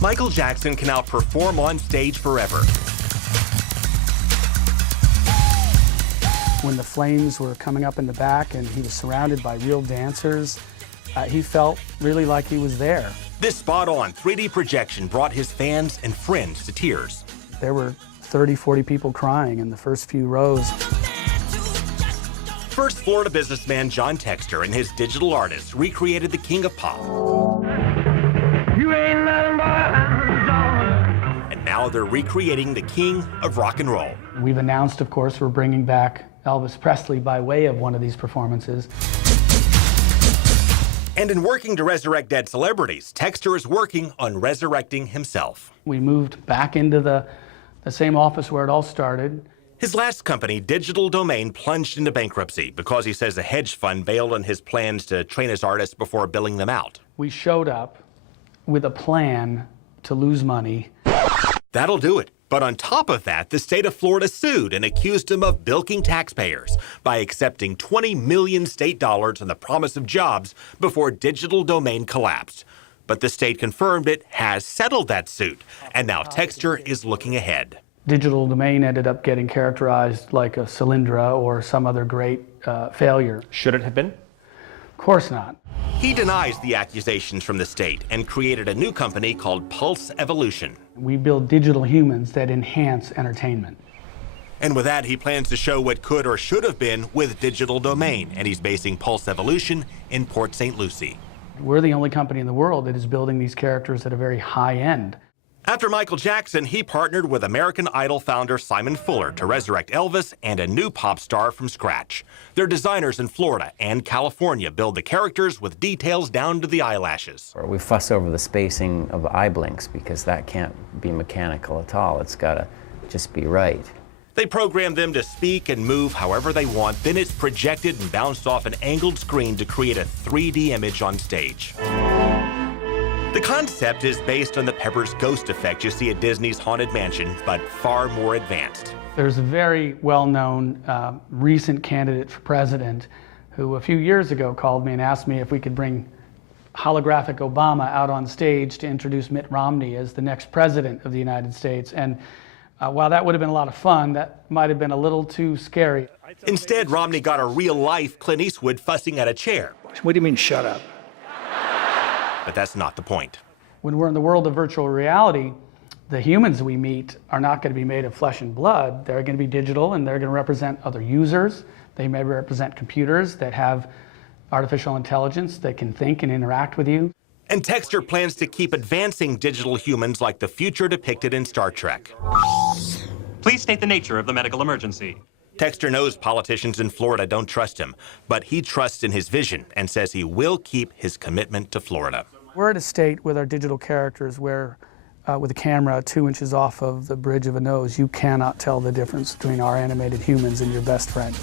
Michael Jackson can now perform on stage forever. When the flames were coming up in the back and he was surrounded by real dancers, he felt really like he was there. This spot-on 3D projection brought his fans and friends to tears. There were 30, 40 people crying in the first few rows. First Florida businessman John Textor and his digital artists recreated the King of Pop. You ain't nothing but a And now they're recreating the King of Rock and Roll. We've announced, of course, we're bringing back Elvis Presley by way of one of these performances. And in working to resurrect dead celebrities, Textor is working on resurrecting himself. We moved back into the same office where it all started. His last company, Digital Domain, plunged into bankruptcy because he says a hedge fund bailed on his plans to train his artists before billing them out. We showed up with a plan to lose money. That'll do it. But on top of that, the state of Florida sued and accused him of bilking taxpayers by accepting $20 million state dollars on the promise of jobs before Digital Domain collapsed. But the state confirmed it has settled that suit, and now Textor is looking ahead. Digital Domain ended up getting characterized like a Solyndra or some other great failure. Should it have been? Of course not. He denies the accusations from the state and created a new company called Pulse Evolution. We build digital humans that enhance entertainment. And with that, he plans to show what could or should have been with Digital Domain, and he's basing Pulse Evolution in Port St. Lucie. We're the only company in the world that is building these characters at a very high end. After Michael Jackson, he partnered with American Idol founder Simon Fuller to resurrect Elvis and a new pop star from scratch. Their designers in Florida and California build the characters with details down to the eyelashes. We fuss over the spacing of eye blinks because that can't be mechanical at all. It's got to just be right. They program them to speak and move however they want, then it's projected and bounced off an angled screen to create a 3D image on stage. The concept is based on the Pepper's Ghost effect you see at Disney's Haunted Mansion, but far more advanced. There's a very well-known recent candidate for president who a few years ago called me and asked me if we could bring holographic Obama out on stage to introduce Mitt Romney as the next president of the United States. And while that would have been a lot of fun, that might have been a little too scary. Instead, Romney got a real-life Clint Eastwood fussing at a chair. What do you mean, shut up? But that's not the point. When we're in the world of virtual reality, the humans we meet are not going to be made of flesh and blood. They're going to be digital, and they're going to represent other users. They may represent computers that have artificial intelligence that can think and interact with you. And Textor plans to keep advancing digital humans like the future depicted in Star Trek. Please state the nature of the medical emergency. Textor knows politicians in Florida don't trust him, but he trusts in his vision and says he will keep his commitment to Florida. We're at a state with our digital characters where, with a camera 2 inches off of the bridge of a nose, you cannot tell the difference between our animated humans and your best friend.